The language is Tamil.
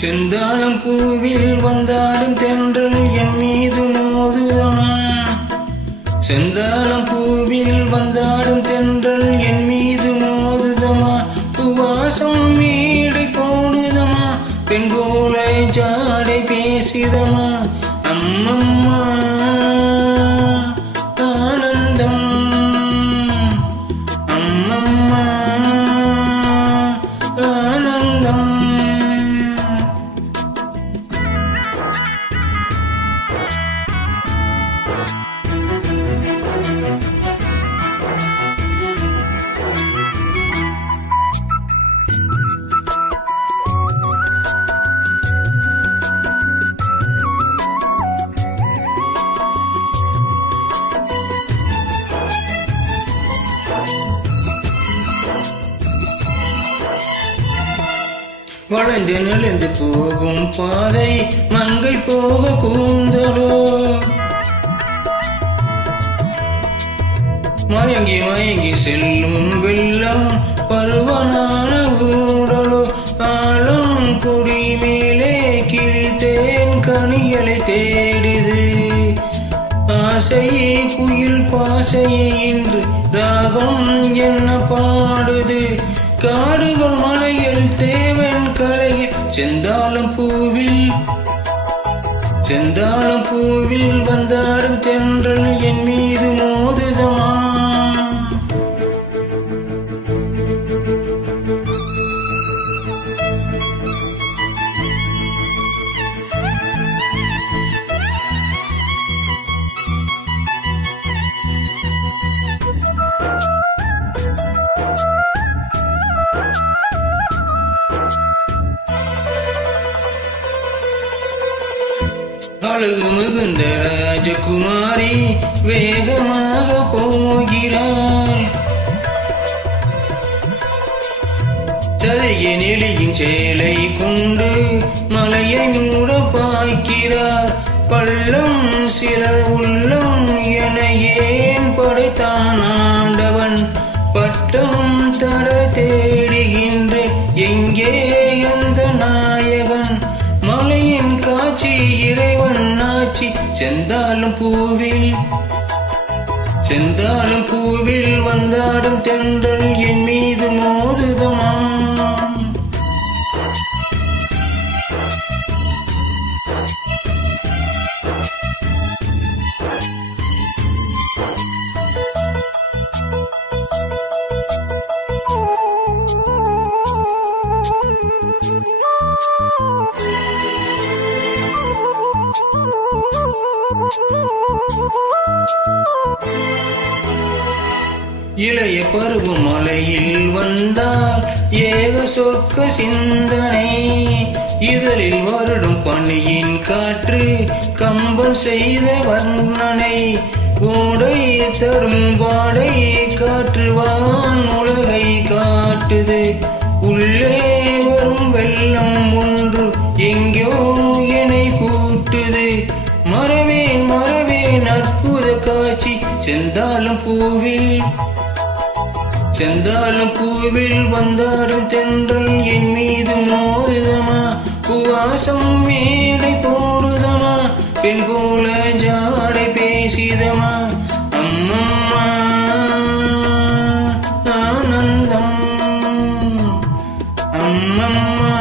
செந்தாளம் பூவில் வந்தாலும் தென்றல் என் மீது மோதுதமா. செந்தாளம் பூவில் வந்தாலும் தென்றல் என் மீது மோதுதமா. உவாசம் மேடை போடுதமா, பெண் போல ஜாடை பேசிதமா. அம்மம்மா ஆனந்தம், அம்மம்மா ஆனந்தம். வளைந்து நெளிந்து போகும் பாதை மங்கை போக கூந்தலோ. மயங்கி மயங்கி செல்லும் வெள்ளம் பருவனான ஊடலோ. ஆழம் கொடி மேலே கிழித்தேன் கனிகளை தேடுது. ஆசையே குயில் பாசையே இன்று ராகம் என்ன பாடுது. காடுகள் மலையில் தேவன் கலைய செந்தாளம் பூவில், செந்தாளம் பூவில் வந்தாடும் தென்றல் என் மீது மோதுதமா. அழகு மிகுந்த ராஜகுமாரி வேகமாக போகிறாள். சதையை நெளியும் சேலை கொண்டு மலையை மூட பாய்க்கிறார். பள்ளம் சிலர் உள்ளம் என ஏன் படைத்தான் ஆண்டவன். பட்டம் தட தேடுகின்றேன் எங்கே அந்த நாயகன். மலையின் காட்சி இறைவன் ஆட்சி. செந்தாளம் பூவில், செந்தாளம் பூவில் வந்தாடும் தென்றல் என் மீது மோதுதமா. இளைய பருவம் மலையில் வந்தால் ஏக சொற்க சிந்தனை. இதழில் வருடும் பனியின் காற்று கம்பன் செய்த வர்ணனை. ஓடை தரும் வாடை காற்று வான் உலகை காட்டுது. உள்ளே வரும் வெள்ளம் ஒன்று எங்கோ என்னை கூட்டுது. மறவேன் மறவேன் அற்புத காட்சி. செந்தாளம் பூவில், செந்தாளம் பூவில் வந்தாடும் தென்றல் என் மீது மோதுதமா. உவாசம் மேடை போடுதமா, பெண் போல ஜாடை பேசிதமா. அம்மம்மா ஆனந்தம், அம்மம்மா